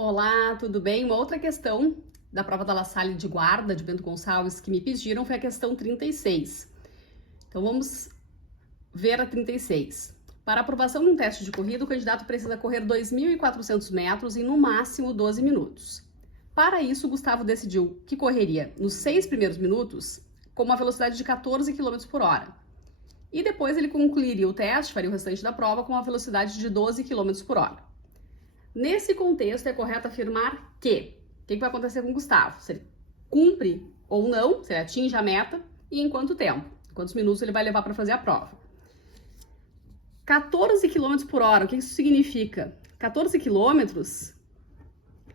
Olá, tudo bem? Uma outra questão da prova da La Salle de guarda de Bento Gonçalves que me pediram foi a questão 36. Então vamos ver a 36. Para aprovação de um teste de corrida, o candidato precisa correr 2.400 metros em no máximo 12 minutos. Para isso, Gustavo decidiu que correria nos 6 primeiros minutos com uma velocidade de 14 km por hora. E depois ele concluiria o teste, faria o restante da prova com uma velocidade de 12 km por hora. Nesse contexto, é correto afirmar que o que vai acontecer com o Gustavo? Se ele cumpre ou não, se ele atinge a meta e em quanto tempo, quantos minutos ele vai levar para fazer a prova. 14 km por hora, o que isso significa? 14 quilômetros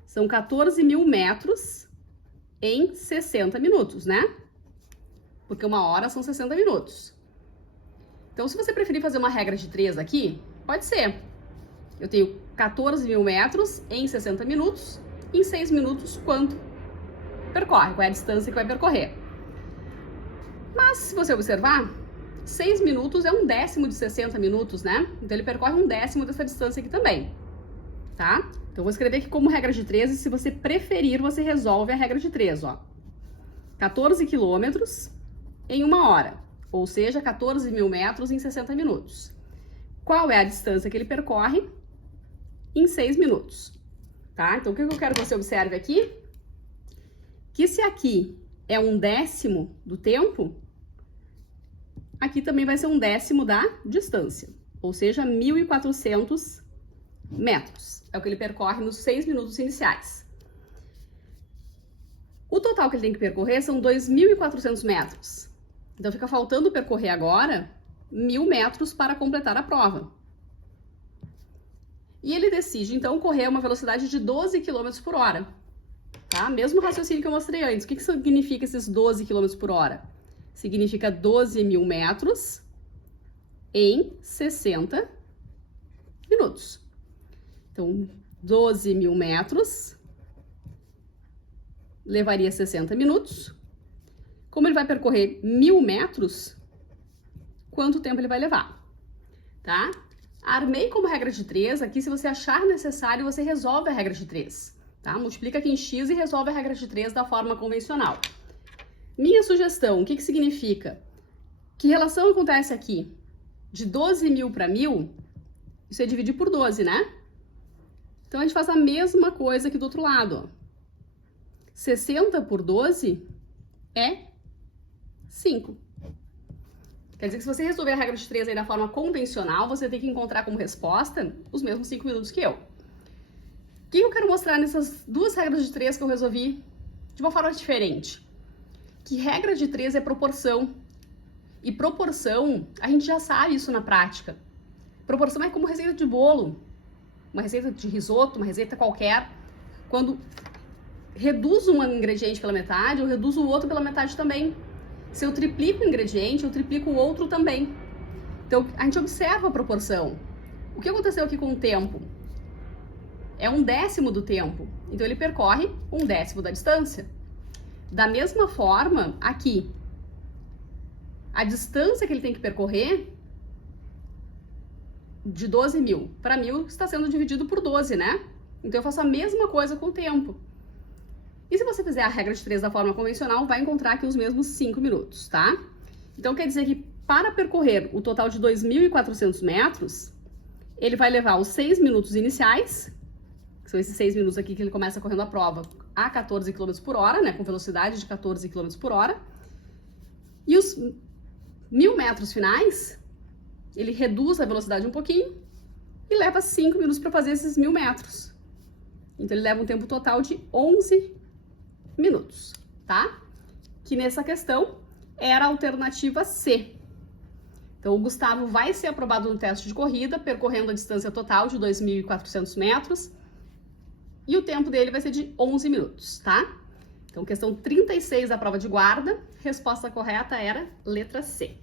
são 14.000 metros em 60 minutos, né? Porque uma hora são 60 minutos. Então, se você preferir fazer uma regra de 3 aqui, pode ser. Eu tenho 14.000 metros em 60 minutos, em 6 minutos quanto percorre, qual é a distância que vai percorrer. Mas, se você observar, 6 minutos é 1/10 de 60 minutos, né? Então, ele percorre 1/10 dessa distância aqui também, tá? Então, eu vou escrever aqui como regra de 3 e se você preferir, você resolve a regra de 3, ó. 14 quilômetros em 1 hora, ou seja, 14.000 metros em 60 minutos. Qual é a distância que ele percorre? Em 6 minutos, tá? Então, o que eu quero que você observe aqui? Que se aqui é 1/10 do tempo, aqui também vai ser 1/10 da distância, ou seja, 1.400 metros. É o que ele percorre nos 6 minutos iniciais. O total que ele tem que percorrer são 2.400 metros. Então, fica faltando percorrer agora 1.000 metros para completar a prova. E ele decide, então, correr a uma velocidade de 12 km por hora, tá? Mesmo raciocínio que eu mostrei antes. O que significa esses 12 km por hora? Significa 12.000 metros em 60 minutos. Então, 12.000 metros levaria 60 minutos. Como ele vai percorrer 1.000 metros, quanto tempo ele vai levar, tá? Armei como regra de 3, aqui se você achar necessário, você resolve a regra de 3, tá? Multiplica aqui em x e resolve a regra de 3 da forma convencional. Minha sugestão, o que significa? Que relação acontece aqui? De 12.000 para 1.000, isso é dividir por 12, né? Então, a gente faz a mesma coisa aqui do outro lado, ó. 60 por 12 é 5. Quer dizer que se você resolver a regra de 3 aí da forma convencional, você tem que encontrar como resposta os mesmos 5 minutos que eu. O que eu quero mostrar nessas duas regras de 3 que eu resolvi de uma forma diferente? Que regra de 3 é proporção. E proporção, a gente já sabe isso na prática. Proporção é como receita de bolo, uma receita de risoto, uma receita qualquer. Quando reduzo um ingrediente pela metade, eu reduzo o outro pela metade também. Se eu triplico o ingrediente, eu triplico o outro também. Então, a gente observa a proporção. O que aconteceu aqui com o tempo? É 1/10 do tempo. Então, ele percorre 1/10 da distância. Da mesma forma, aqui, a distância que ele tem que percorrer, de 12.000 para 1.000, está sendo dividido por 12, né? Então, eu faço a mesma coisa com o tempo. E se você fizer a regra de 3 da forma convencional, vai encontrar aqui os mesmos 5 minutos, tá? Então, quer dizer que para percorrer o total de 2.400 metros, ele vai levar os 6 minutos iniciais, que são esses 6 minutos aqui que ele começa correndo a prova a 14 km por hora, né? Com velocidade de 14 km por hora. E os 1.000 metros finais, ele reduz a velocidade um pouquinho e leva 5 minutos para fazer esses 1.000 metros. Então, ele leva um tempo total de 11 minutos, tá? Que nessa questão era a alternativa C. Então, o Gustavo vai ser aprovado no teste de corrida, percorrendo a distância total de 2.400 metros, e o tempo dele vai ser de 11 minutos, tá? Então, questão 36 da prova de guarda, resposta correta era letra C.